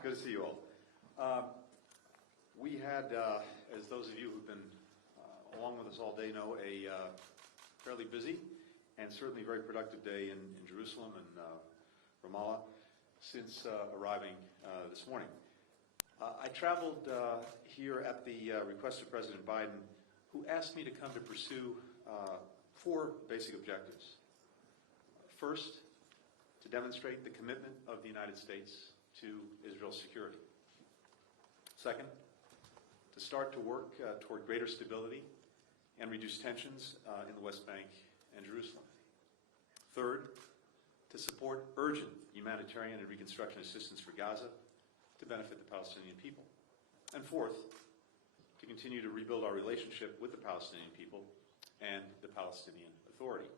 Good to see you all. We had, as those of you who've been along with us all day know, a fairly busy and certainly very productive day in Jerusalem and Ramallah since arriving this morning. I traveled here at the request of President Biden, who asked me to come to pursue four basic objectives. First, to demonstrate the commitment of the United States to Israel's security. Second, to start to work toward greater stability and reduce tensions in the West Bank and Jerusalem. Third, to support urgent humanitarian and reconstruction assistance for Gaza to benefit the Palestinian people. And fourth, to continue to rebuild our relationship with the Palestinian people and the Palestinian Authority.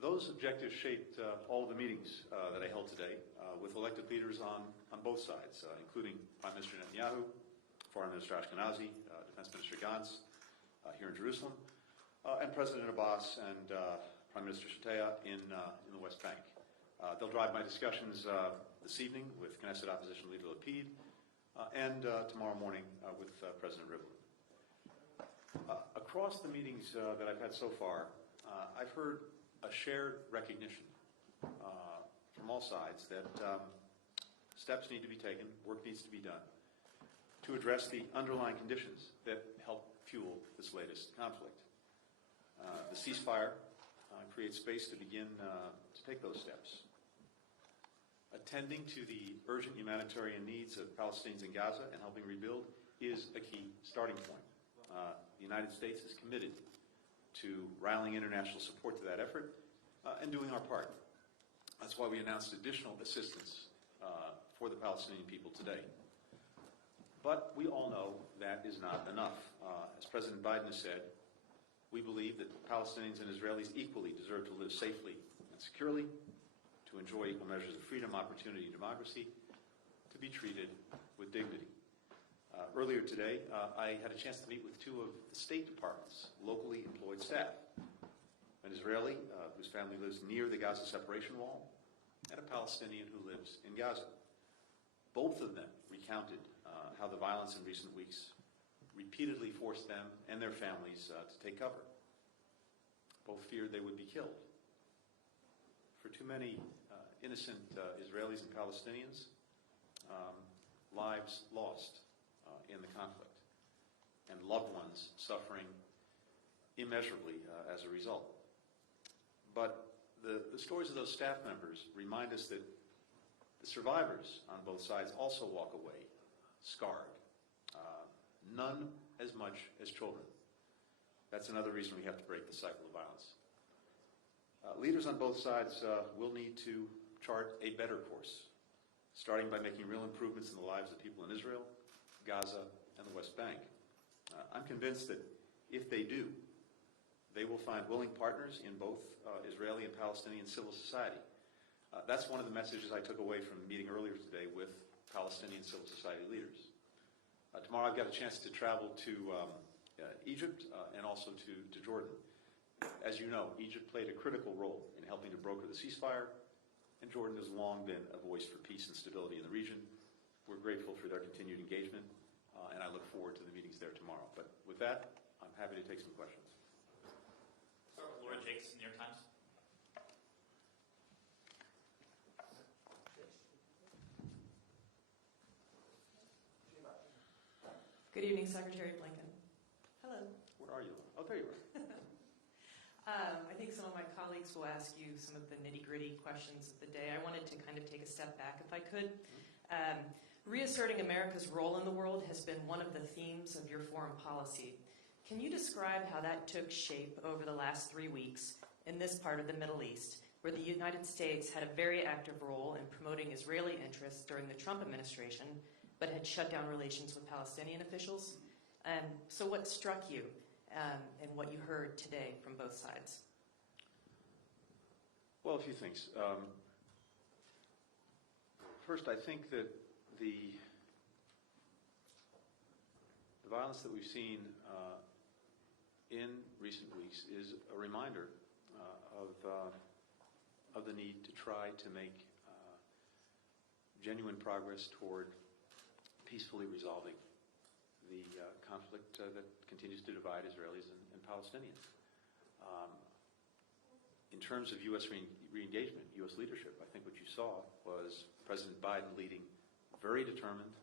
Those objectives shaped all of the meetings that I held today with elected leaders on both sides, including Prime Minister Netanyahu, Foreign Minister Ashkenazi, Defense Minister Gantz here in Jerusalem, and President Abbas and Prime Minister Shataya in the West Bank. They'll drive my discussions this evening with Knesset Opposition Leader Lapid and tomorrow morning with President Rivlin. Across the meetings that I've had so far, I've heard a shared recognition from all sides that steps need to be taken, work needs to be done to address the underlying conditions that help fuel this latest conflict. The ceasefire creates space to begin to take those steps. Attending to the urgent humanitarian needs of Palestinians in Gaza and helping rebuild is a key starting point. The United States is committed to rallying international support to that effort and doing our part. That's why we announced additional assistance for the Palestinian people today. But we all know that is not enough. As President Biden has said, we believe that Palestinians and Israelis equally deserve to live safely and securely, to enjoy equal measures of freedom, opportunity, and democracy, to be treated with dignity. Earlier today, I had a chance to meet with two of the State Department's locally employed staff, an Israeli whose family lives near the Gaza separation wall, and a Palestinian who lives in Gaza. Both of them recounted how the violence in recent weeks repeatedly forced them and their families to take cover. Both feared they would be killed. For too many innocent Israelis and Palestinians, lives lost in the conflict, and loved ones suffering immeasurably as a result. But the stories of those staff members remind us that the survivors on both sides also walk away scarred, none as much as children. That's another reason we have to break the cycle of violence. Leaders on both sides will need to chart a better course, starting by making real improvements in the lives of people in Israel, Gaza, and the West Bank. I'm convinced that if they do, they will find willing partners in both Israeli and Palestinian civil society. That's one of the messages I took away from the meeting earlier today with Palestinian civil society leaders. Tomorrow I've got a chance to travel to Egypt and also to Jordan. As you know, Egypt played a critical role in helping to broker the ceasefire, and Jordan has long been a voice for peace and stability in the region. We're grateful for their continued engagement, and I look forward to the meetings there tomorrow. But with that, I'm happy to take some questions. Start with Laura Jakes, New York Times. Good evening, Secretary Blinken. Hello. Where are you? Oh, there you are. I think some of my colleagues will ask you some of the nitty-gritty questions of the day. I wanted to kind of take a step back, if I could. Reasserting America's role in the world has been one of the themes of your foreign policy. Can you describe how that took shape over the last 3 weeks in this part of the Middle East, where the United States had a very active role in promoting Israeli interests during the Trump administration, but had shut down relations with Palestinian officials? So what struck you in what you heard today from both sides? Well, a few things. First, I think that the violence that we've seen in recent weeks is a reminder of the need to try to make genuine progress toward peacefully resolving the conflict that continues to divide Israelis and Palestinians. In terms of U.S. re-engagement, U.S. leadership, I think what you saw was President Biden leading very determined,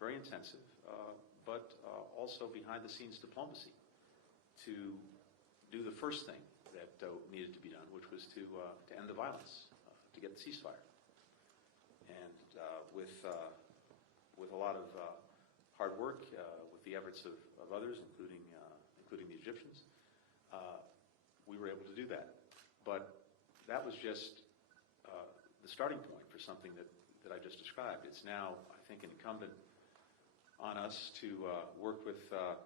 very intensive, but also behind-the-scenes diplomacy to do the first thing that needed to be done, which was to end the violence, to get the ceasefire. And with a lot of hard work, with the efforts of others, including the Egyptians, we were able to do that. But that was just the starting point for something that I just described. It's now, I think, incumbent on us to work with our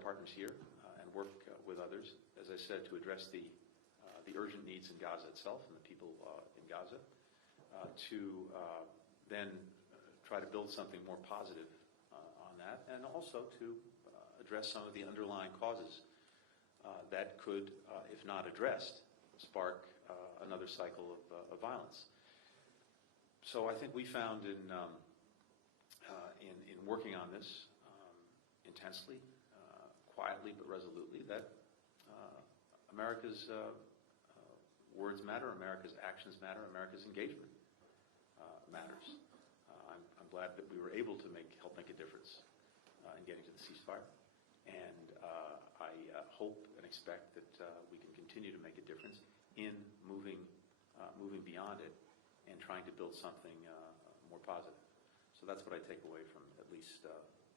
partners here and work with others, as I said, to address the urgent needs in Gaza itself and the people in Gaza, to then try to build something more positive on that, and also to address some of the underlying causes that could, if not addressed, spark another cycle of violence. So I think we found in working on this intensely, quietly but resolutely, that America's words matter, America's actions matter, America's engagement matters. I'm glad that we were able to help make a difference in getting to the ceasefire, and I hope and expect that we can continue to make a difference in moving beyond it and trying to build something more positive. So that's what I take away from at least the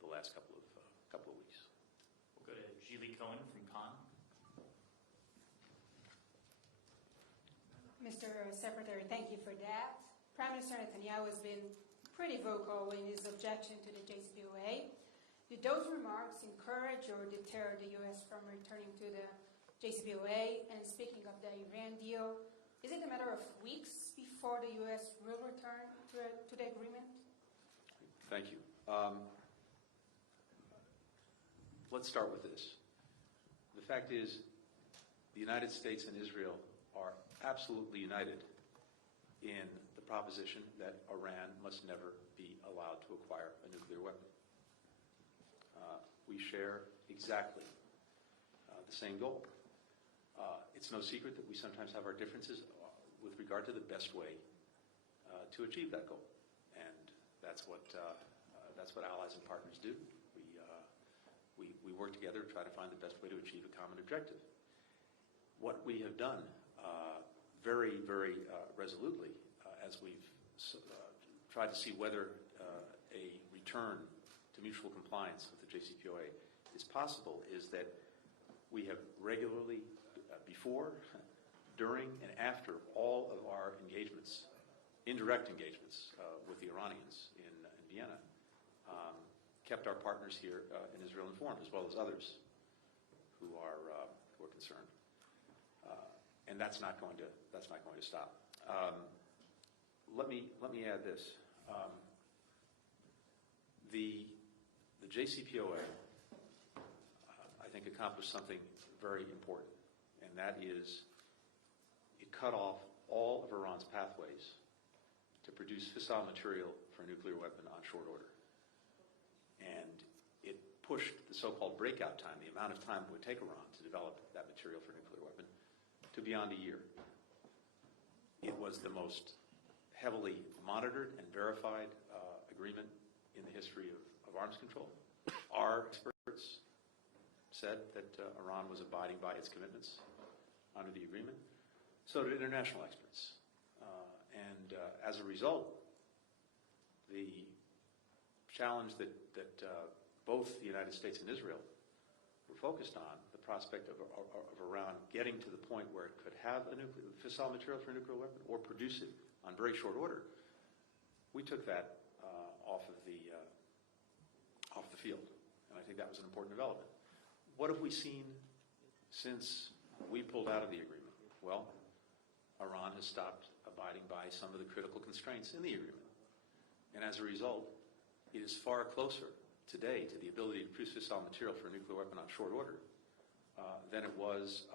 last couple of weeks. We'll go to Julie Cohen from Cannes. Mr. Secretary, thank you for that. Prime Minister Netanyahu has been pretty vocal in his objection to the JCPOA. Did those remarks encourage or deter the U.S. from returning to the JCPOA? And speaking of the Iran deal, is it a matter of weeks before the U.S. will return to the agreement? Thank you. Let's start with this. The fact is, the United States and Israel are absolutely united in the proposition that Iran must never be allowed to acquire a nuclear weapon. We share exactly the same goal. It's no secret that we sometimes have our differences with regard to the best way to achieve that goal, and that's what allies and partners do. We work together to try to find the best way to achieve a common objective. What we have done very, very resolutely, as we've tried to see whether a return to mutual compliance with the JCPOA is possible, is that we have regularly, before, during, and after all of our engagements, indirect engagements with the Iranians in Vienna, kept our partners here in Israel informed, as well as others who are concerned, and that's not going to stop. Let me add this: the JCPOA, I think, accomplished something very important, and that is it cut off all of Iran's pathways to produce fissile material for a nuclear weapon on short order. And it pushed the so-called breakout time, the amount of time it would take Iran to develop that material for a nuclear weapon, to beyond a year. It was the most heavily monitored and verified agreement in the history of arms control. Our experts said that Iran was abiding by its commitments under the agreement. So did international experts. And as a result, the challenge that both the United States and Israel were focused on, the prospect of Iran getting to the point where it could have a fissile material for a nuclear weapon or produce it on very short order, we took that off the field. And I think that was an important development. What have we seen since we pulled out of the agreement? Well, Iran has stopped abiding by some of the critical constraints in the agreement. And as a result, it is far closer today to the ability to produce fissile material for a nuclear weapon on short order than it was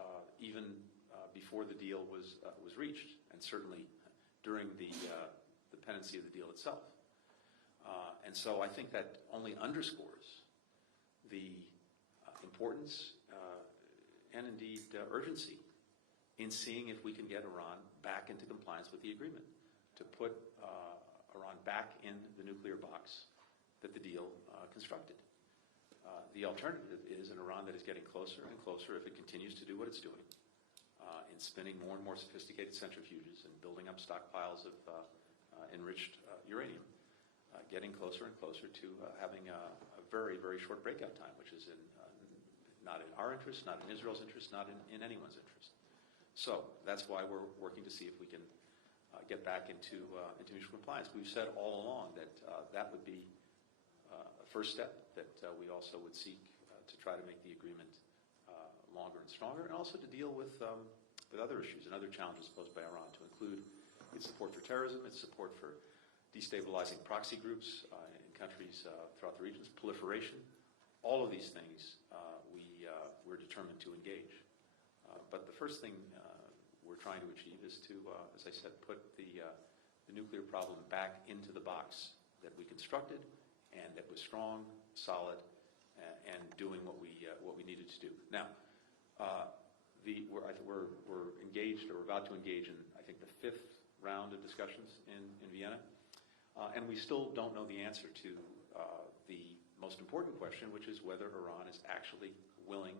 even before the deal was reached, and certainly during the the pendency of the deal itself. And so I think that only underscores the importance and indeed urgency in seeing if we can get Iran back into compliance with the agreement, to put Iran back in the nuclear box that the deal constructed. The alternative is an Iran that is getting closer and closer, if it continues to do what it's doing, in spinning more and more sophisticated centrifuges and building up stockpiles of enriched uranium, getting closer and closer to having a very, very short breakout time, which is not in our interest, not in Israel's interest, not in anyone's interest. So that's why we're working to see if we can get back into mutual compliance. We've said all along that that would be a first step, that we also would seek to try to make the agreement longer and stronger, and also to deal with other issues and other challenges posed by Iran, to include its support for terrorism, its support for destabilizing proxy groups in countries throughout the regions, proliferation. All of these things we're determined to engage. But the first thing we're trying to achieve is to, as I said, put the nuclear problem back into the box that we constructed and that was strong, solid, and doing what we needed to do. Now, we're engaged, or about to engage in, I think, the 5th round of discussions in Vienna. And we still don't know the answer to the most important question, which is whether Iran is actually willing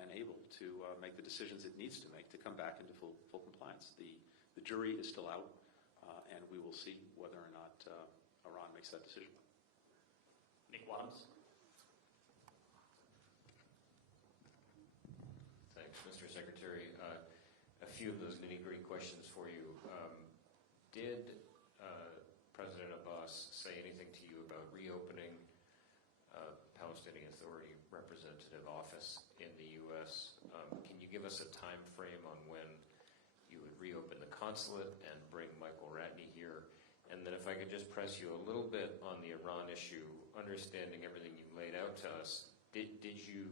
and able to make the decisions it needs to make to come back into full compliance. The jury is still out, and we will see whether or not Iran makes that decision. Nick Wadhams. Thanks, Mr. Secretary. A few of those nitty-gritty questions for you. Did President Abbas say anything to you about reopening Palestinian Authority representative office in the U.S.? Can you give us a time frame on when you would reopen the consulate and bring Michael Ratney here? And then if I could just press you a little bit on the Iran issue, understanding everything you laid out to us, did you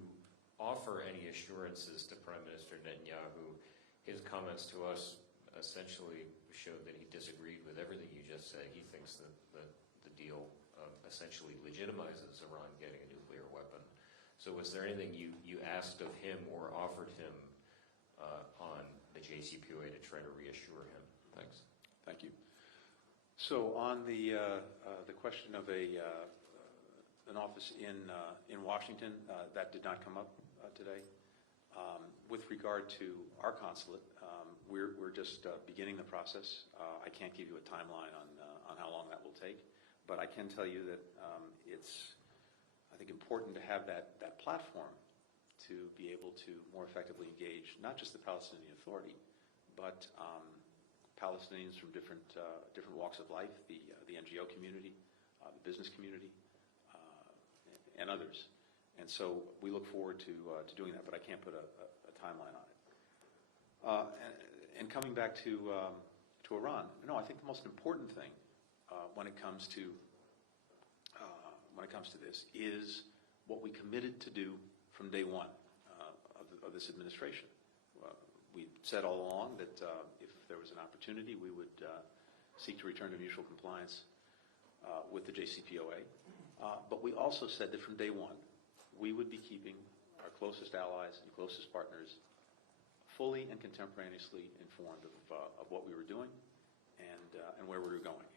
offer any assurances to Prime Minister Netanyahu? His comments to us essentially showed that he disagreed with everything you just said. He thinks that the deal essentially legitimizes Iran getting a nuclear weapon. So was there anything you asked of him or offered him on the JCPOA to try to reassure him? Thanks. Thank you. So on the question of an office in Washington, that did not come up today. With regard to our consulate, we're just beginning the process. I can't give you a timeline on how long that will take, but I can tell you that it's, I think, important to have that platform to be able to more effectively engage not just the Palestinian Authority, but Palestinians from different walks of life, the NGO community, the business community, and others. And so we look forward to doing that, but I can't put a timeline on it. And coming back to Iran, no, I think the most important thing when it comes to this is what we committed to do from day one of this administration. We said all along that if there was an opportunity, we would seek to return to mutual compliance with the JCPOA. But we also said that from day one, we would be keeping our closest allies and closest partners fully and contemporaneously informed of what we were doing and where we were going.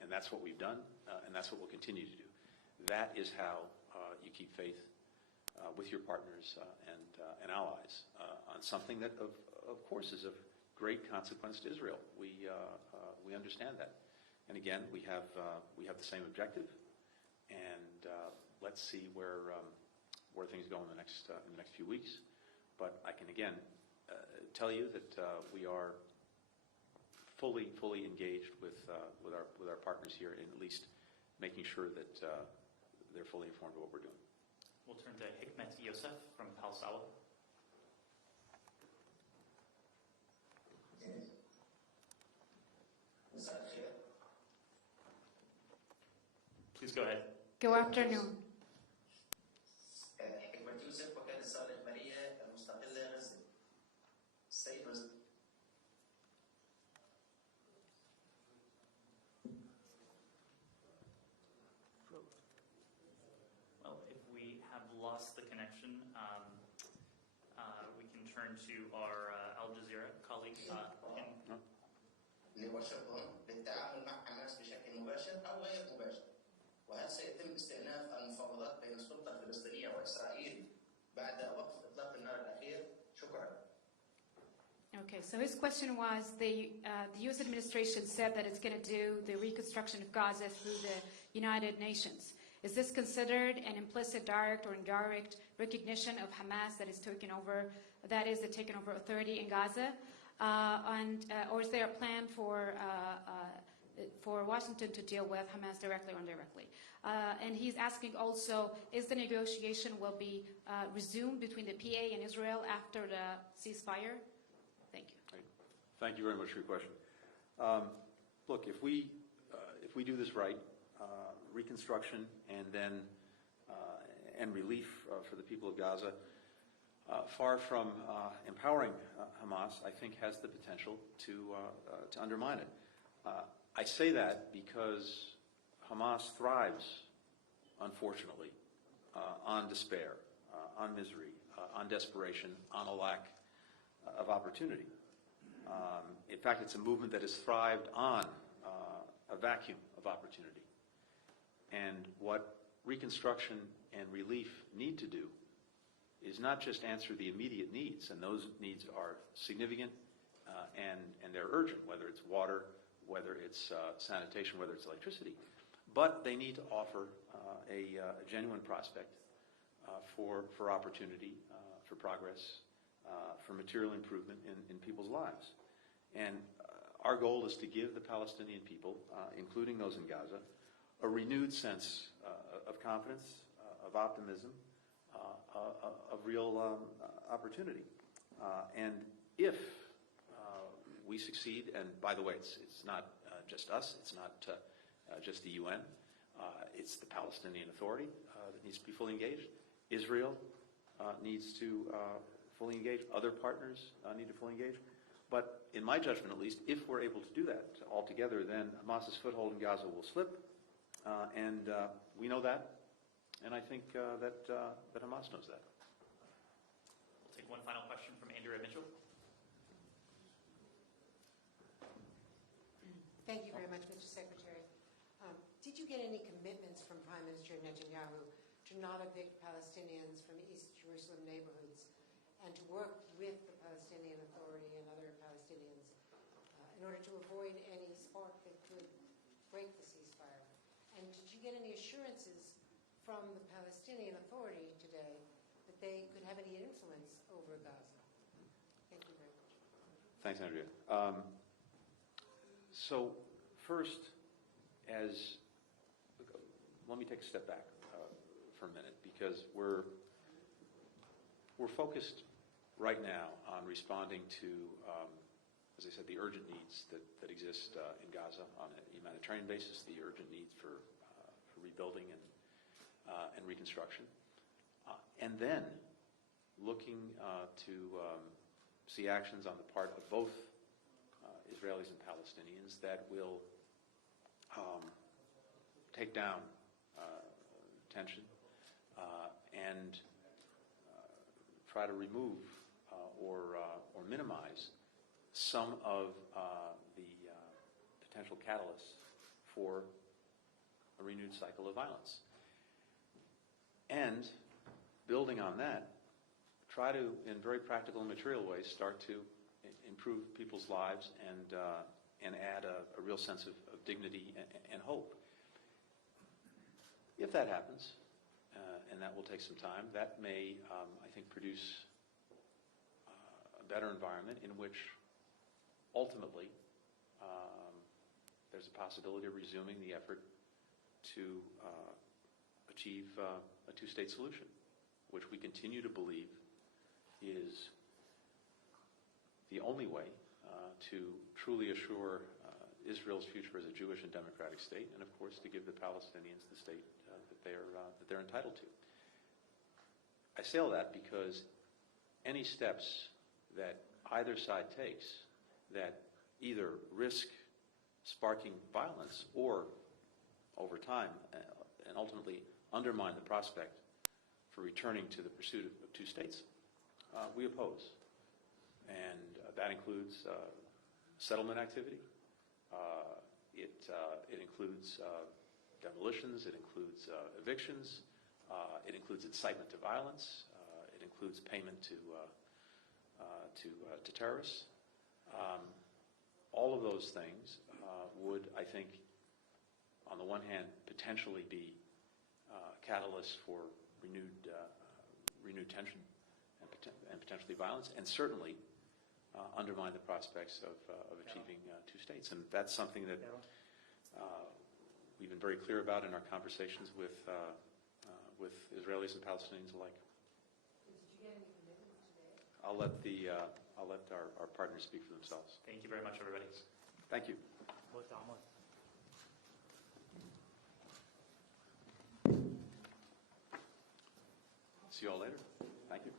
And that's what we've done, and that's what we'll continue to do. That is how you keep faith with your partners and allies on something that, of course, is of great consequence to Israel. We understand that. And again, we have the same objective, and let's see where things go in the next few weeks. But I can again tell you that we are fully engaged with our partners here in at least making sure that they're fully informed of what we're doing. We'll turn to Hikmet Yosef from Palsawa. Please go ahead. Good afternoon. حكمة يوسف وكالة الثورة الإخبارية المستقلة غزة. السيد وزير lost the connection. We can turn to our Al Jazeera colleague. لواشنطن للتعامل مع حماس بشكل مباشر أو غير مباشر، وهل سيتم استئناف المفاوضات بين السلطة الفلسطينية وإسرائيل بعد وقف إطلاق النار الأخير؟ شكرا. Okay, so his question was, the U.S. administration said that it's going to do the reconstruction of Gaza through the United Nations. Is this considered an implicit, direct, or indirect recognition of Hamas that is taking over, that is the taken over authority in Gaza? Or is there a plan for Washington to deal with Hamas directly or indirectly? And he's asking also, is the negotiation will be resumed between the PA and Israel after the ceasefire? Thank you. Right. Thank you very much for your question. Look, if we do this right, reconstruction and then and relief for the people of Gaza, far from empowering Hamas, I think has the potential to undermine it. I say that because Hamas thrives, unfortunately, on despair, on misery, on desperation, on a lack of opportunity. In fact, it's a movement that has thrived on a vacuum of opportunity. And what reconstruction and relief need to do is not just answer the immediate needs, and those needs are significant and they're urgent, whether it's water, whether it's sanitation, whether it's electricity, but they need to offer a genuine prospect for opportunity, for progress, for material improvement in people's lives. And our goal is to give the Palestinian people, including those in Gaza, a renewed sense of confidence, of optimism, of real opportunity. And if we succeed, and by the way, it's not just us, it's not just the UN, it's the Palestinian Authority that needs to be fully engaged. Israel needs to fully engage. Other partners need to fully engage. But in my judgment, at least, if we're able to do that altogether, then Hamas's foothold in Gaza will slip. And we know that. And I think that Hamas knows that. We'll take one final question from Andrea Mitchell. Thank you very much, Mr. Secretary. Did you get any commitments from Prime Minister Netanyahu to not evict Palestinians from East Jerusalem neighborhoods and to work with the Palestinian Authority and other Palestinians in order to avoid any spark that could break the ceasefire? And did you get any assurances from the Palestinian Authority today that they could have any influence over Gaza? Thank you very much. Thanks, Andrea. So first, let me take a step back for a minute, because we're focused right now on responding to, as I said, the urgent needs that exist in Gaza on a humanitarian basis, the urgent needs for rebuilding and reconstruction, and then looking to see actions on the part of both Israelis and Palestinians that will take down tension and try to remove or minimize some of the potential catalysts for a renewed cycle of violence. And building on that, try to, in very practical and material ways, start to improve people's lives and add a real sense of dignity and hope. If that happens, and that will take some time, that may, I think, produce a better environment in which ultimately there's a possibility of resuming the effort to achieve a two-state solution, which we continue to believe is the only way to truly assure Israel's future as a Jewish and democratic state, and of course to give the Palestinians the state that they're entitled to. I say all that because any steps that either side takes that either risk sparking violence or, over time, and ultimately undermine the prospect for returning to the pursuit of two states, we oppose. And that includes settlement activity. It includes demolitions. It includes evictions. It includes incitement to violence. It includes payment to terrorists. All of those things would, I think, on the one hand, potentially be catalysts for renewed tension and potentially violence, and certainly undermine the prospects of achieving two states. And that's something that we've been very clear about in our conversations with Israelis and Palestinians alike. Did you get any commitments today? I'll let our partners speak for themselves. Thank you very much, everybody. Thank you. See you all later. Thank you.